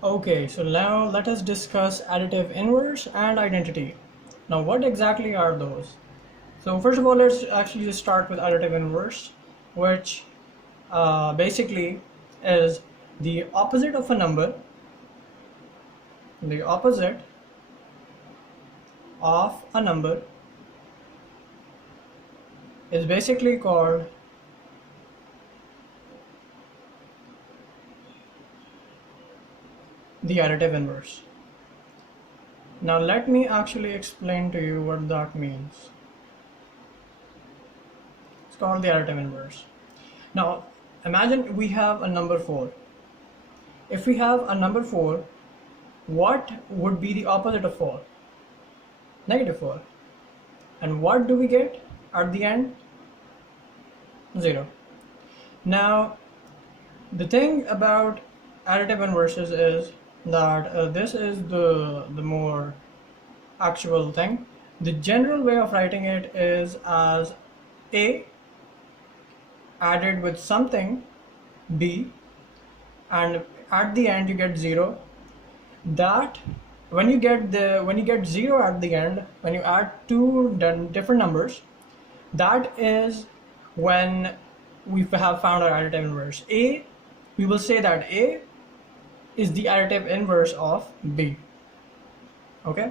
Okay, so now let us discuss additive inverse and identity. Now, what exactly are those? So first of all, let's actually just start with additive inverse, which basically is the opposite of a number, the opposite of a number is basically called the additive inverse. Now let me actually explain to you what that means. It's called the additive inverse. Now imagine we have a number 4. If we have a number 4, what would be the opposite of 4? Negative 4. And what do we get at the end? 0. Now the thing about additive inverses is that this is the more actual thing. The general way of writing it is as A added with something B, and at the end you get 0. That when you get 0 at the end, when you add two different numbers, that is when we have found our additive inverse. A, we will say that A is the additive inverse of B. Okay,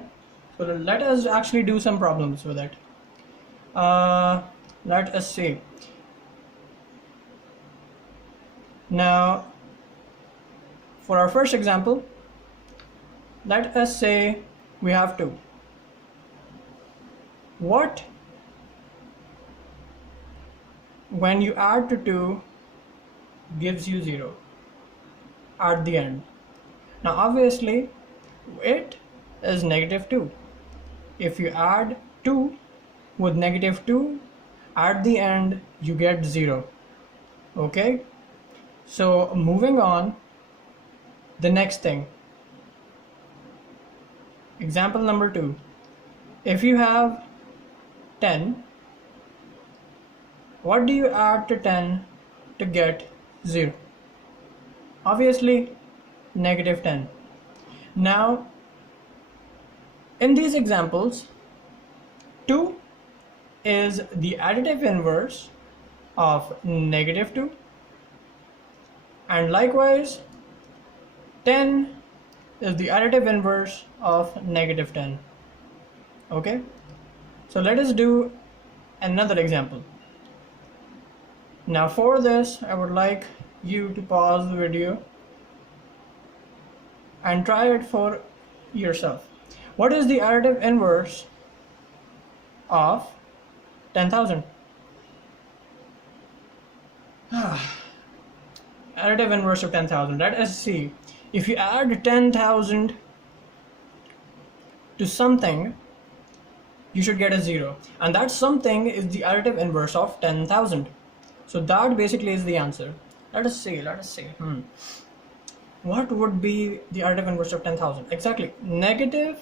so let us actually do some problems with it. Let us see. Now for our first example, let us say we have 2. What when you add to 2 gives you 0 at the end? Now obviously it is negative 2. If you add 2 with negative 2, at the end you get 0. Okay, so moving on, the next thing, example number 2. If you have 10, what do you add to 10 to get 0? Obviously negative 10. Now in these examples, 2 is the additive inverse of negative 2, and likewise 10 is the additive inverse of negative 10. Okay, so let us do another example. Now for this, I would like you to pause the video and try it for yourself. What is the additive inverse of 10,000? Additive inverse of 10,000. Let us see. If you add 10,000 to something, you should get a 0, and that something is the additive inverse of 10,000. So that basically is the answer. Let us see. What would be the additive inverse of 10,000? Exactly, negative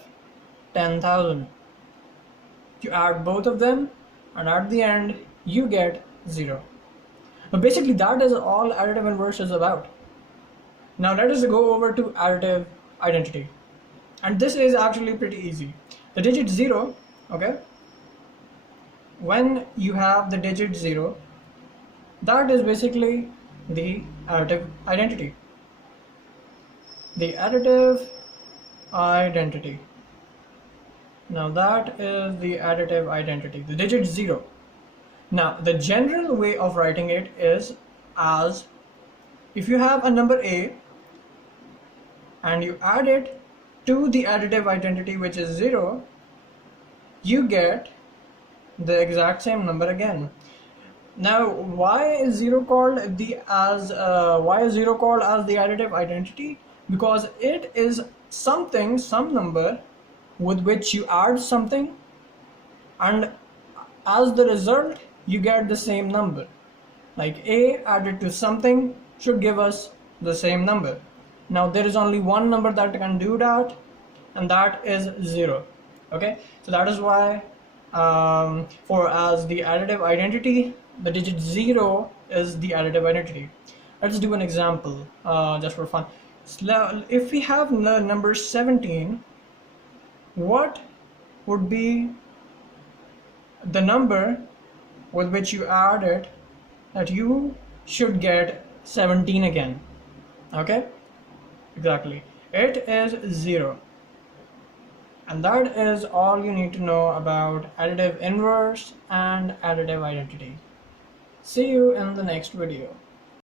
10,000. You add both of them, and at the end you get 0. Now basically that is all additive inverse is about. Now let us go over to additive identity, and this is actually pretty easy. The digit 0, okay, when you have the digit 0, that is basically the additive identity. The additive identity. Now that is the additive identity, the digit 0. Now the general way of writing it is as, if you have a number A and you add it to the additive identity, which is 0, you get the exact same number again. Now why is 0 called as the additive identity? Because it is something, some number with which you add something, and as the result you get the same number. Like A added to something should give us the same number. Now there is only one number that can do that, and that is 0. Okay, so that is why for as the additive identity, the digit 0 is the additive identity. Let's do an example just for fun. If we have the number 17, what would be the number with which you add it that you should get 17 again? Okay, exactly, it is 0. And that is all you need to know about additive inverse and additive identity. See you in the next video.